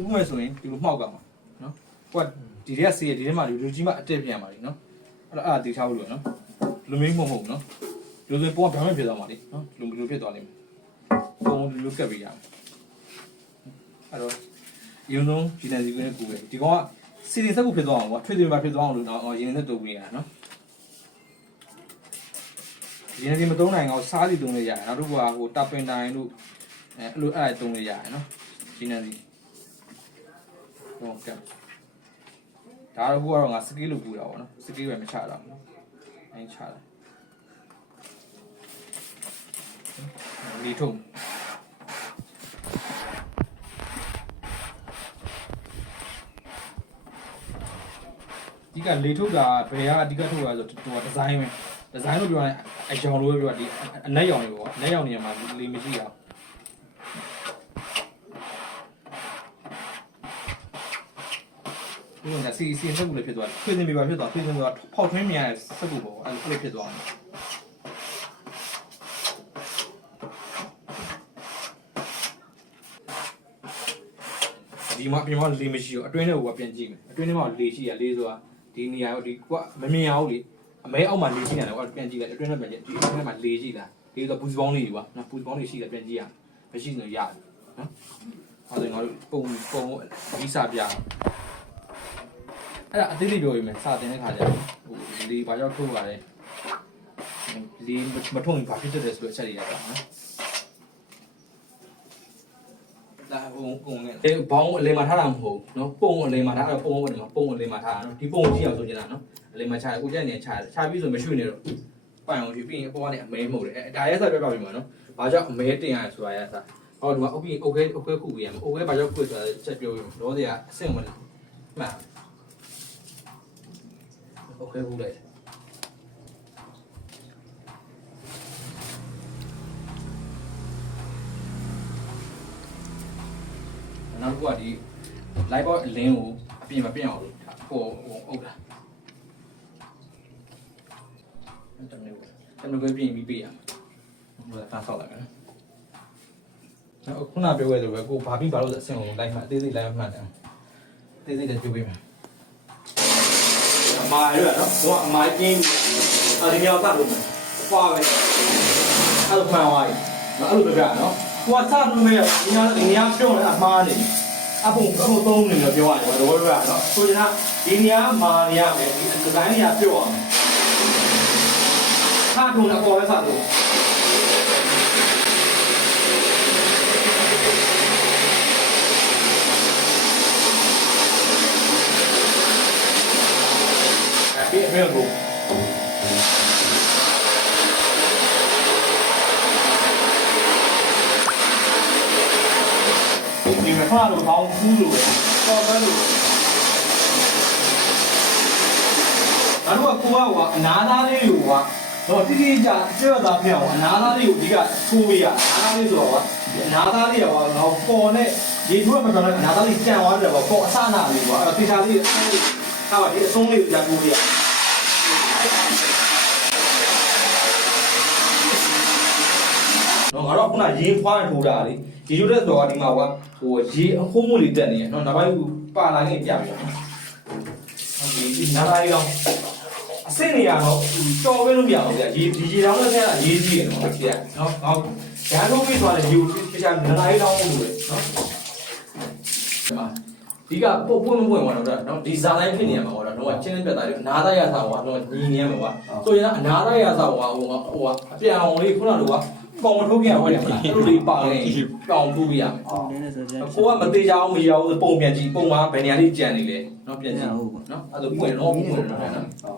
ဥပမာဆိုရင်ဒီလိုမှောက်ကမှာနော်ကိုကဒီထဲကဆေးရဒီထဲမှာဒီလူကြီးမှအတက်ပြန်ပါလိနော်အဲ့တော့အဲ့ဒါတည်ထားဖို့လို့နော်လူမျိုးမဟုတ်ဘူးနော်လူဆိုပုံကဘာမှဖြစ်သွားမှာလေနော်လူလူဖြစ်သွားလိမ့်မယ်ပုံလူလူကပ်ပြီးရမယ်အဲ့တော့ရုံဆုံးဒီနယ်စီကွင်းနဲ့ကူပဲဒီကောင်ကစီရင်ဆက်ကူဖြစ်သွားအောင်ကွာထွေထွေမှာဖြစ်သွားအောင်လို့တော့ရင်းနဲ့တူပြီးရတာနော်ရင်းနဲ့မသုံးနိုင်အောင်စားစီတုံးလေးရတယ်နောက်တစ်ခုကဟိုတပ်ပင်တိုင်းတို့အဲအဲ့လိုအဲ့ဒါတုံးလေးရတယ်နော်ဒီနယ်စီ ဟုတ်ကဲ့ဒါတော့ခုကတော့ငါစကီးလို့ပူတာပေါ့နော်စကီးပဲမချတာဘူးနော်အဲ့ချတာလီထုံဒီကလေထုတ်တာဘယ်ကအဓိကထုတ်တာဆိုတော့ဒီဇိုင်းပဲဒီဇိုင်းလို့ပြောရင်အကြောင်လို့ပြောတာဒီအနက်ရောင်တွေပေါ့အနက်ရောင်တွေမှာလေမရှိတာဘူး ဒီကစီစီစက်ကူလည်းဖြစ်သွားတယ်ခွေးစင်ပြပါဖြစ်သွားခွေးစင်ပြပါဖောက်ထွင်းမြန်ရစက်ကူပေါ့အဲ့လိုဖြစ်သွားတယ်ဒီမှာပြင်မှာလေမရှိဘူးအတွင်းထဲကပြန်ကြည့်မယ်အတွင်းထဲမှာလေရှိရလေဆိုတာဒီနေရာဒီကွမမြင်ရဘူးလေအမဲအောက်မှာလေရှိတယ်ကွာပြန်ကြည့်လိုက်အတွင်းထဲပြန်ကြည့်ဒီအတွင်းထဲမှာလေရှိတာလေဆိုပူစပေါင်းလေးကွာနော်ပူစပေါင်းလေးရှိတယ်ပြန်ကြည့်ရမရှိဆိုရတယ်နော်အဲ့ဒါငါတို့ပုံပုံဒီစာပြ အဲ့ဒါအသေးလေးပြောရမယ်စာတင်တဲ့ခါကျဟိုလေဘာကြောင့်ထုတ်ရလဲလေမထုံဘာဖြစ်တယ်ဆိုတဲ့အချက်တွေရတာနော်ဒါပုံပုံနဲ့အဲဘောင်းအလိမ်မှာထားတာမဟုတ်ဘူးနော်ပုံအလိမ်မှာထားတော့ပုံအဲ့ဒီမှာပုံအလိမ်မှာထားတာနော်ဒီပုံကြည့်အောင်ဆိုကြတာနော်အလိမ်မှာချတယ်ကိုကြက်နေချတယ်ချပြီးဆိုမရွှေ့နေတော့ပိုင်အောင်ဒီပြီးရင်အပေါ်ကနေအမဲမှုတယ်အဲဒါရဲဆက်ပြပြပြီမှာနော်ဘာကြောင့်အမဲတင်ရလဲဆိုတာရဲဆက်ဟောဒီမှာအုပ်ပြီး okay okay ခုပြရမယ် okay ဘာကြောင့်ခုဆိုတာချက်ပြောပြီးတော့တရားအဆင့်ဝင်မှန် okay ခုလိုက်နောက်တစ်ခုကဒီ live boy အလင်းကိုအပြင်မပြင့်အောင်လို့ဟိုဟိုအုပ်တာတမန်ကိုတမန်ကိုပြင်ပြီးပေးရမှာဟိုကသားဆောက်လိုက်မယ်နော်ခုနပြောခဲ့လို့ပဲကိုဘာပြီးဘာလို့အဆင်ကိုလိုက်မှအသေးစိတ်လိုက်မှတ်တယ်အသေးစိတ်လည်းပြောပေးမယ်အ မားရနော်ဟိုကအမားကျင်းအဒီမြောက်သားလို့ပွားပဲအဲ့လိုမှန်သွားပြီနော်အဲ့လိုပြောပြနော်ကိုကစားလို့မရဒီညာဒီညာပြောနေအမှားနေအပုံအပုံသုံးနေလို့ပြောရတယ်တော့ဘယ်လိုလဲနော်ဆိုရင်ဒီနေရာမာနေရမယ်ဒီဒီဇိုင်းနေရာပြောရမယ်ဟာထုံအပေါ်လဲစားလို့ အဲ့ဒီမြေကိုဒီမှာဖားလို့ဘောင်းဖူးလို့တော့ပဲလို့ငါတို့ကကိုကဟိုအနာသားလေးကိုကတော့တိတိကျကျကျွတ်သားပြောင်းအနာသားလေးကိုအဓိကထိုးပေးရအနာသားလေးဆိုတော့အနာသားလေးကတော့ပေါ်နဲ့ရေထိုးရမှာတော့အနာသားလေးကြံသွားတယ်ပေါ့ပေါ်အစနာလေးပေါ့အဲ့တော့တေချာလေးအဲ့ဒီဟာပါဒီအဆုံးလေးကိုကြာထိုးပေးရ နော်ငါတို့ကခုနရေဖွားထိုးတာလေရေထိုးတဲ့ဆိုတော့ဒီမှာကဟိုရေအခိုးမှုလေးတက်နေရနော်နောက်ပိုင်းကပါလာခဲ့ပြပြဟုတ်ပြီဒီနားလာရောအစင်းနေရတော့တော်ပဲလို့မရဘူးဗျာရေဒီရေတောင်းနဲ့ဆက်ကရေးကြည့်ရတော့ဗျာနော်ဟောဓာတ်ထုတ်ပြီးသွားတယ်ရေကိုပြချာနားလာရောလို့လေနော် ဒီကပုတ်ပွင့်မပွင့်ပါတော့တော့ဒီဇာတိုင်းဖြစ်နေရမှာပါတော့တော့ချင်းလေးပြတ်သားလေးနားသားရသာကွာတော့ညီနေမှာကွာဆိုရင်အနားသားရသာကွာဟိုဟိုအပြောင်လေးခုနလိုကကောင်မထိုးပြန်ဟုတ်တယ်မလားအဲ့လိုလေးပါနေကောင်ပူပြရမယ်ကိုကမသေးကြအောင်မရအောင်ပုံပြန်ကြည့်ပုံမှာဘယ်နေရာလေးကြံနေလဲနော်ပြန်ကြည့်နော်အဲ့ဒါပွင့်တော့ပွင့်တော့